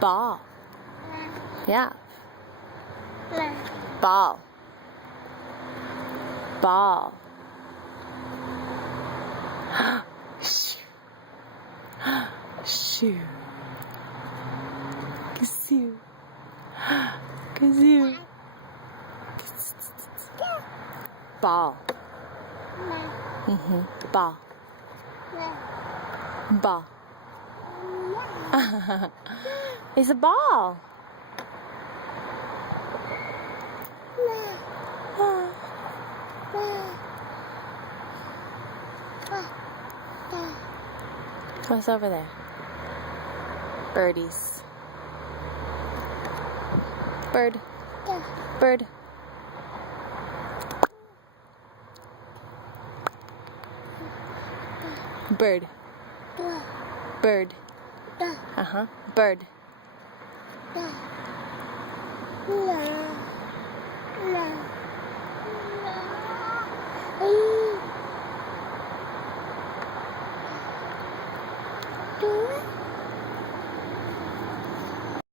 Ball. Yeah. Ball. Ball. Shoe. Kazoo. Kazoo. Ball. Ball. Ball. It's a ball. What's over there? Birdies. Bird. Bird. Bird. Bird. Bird.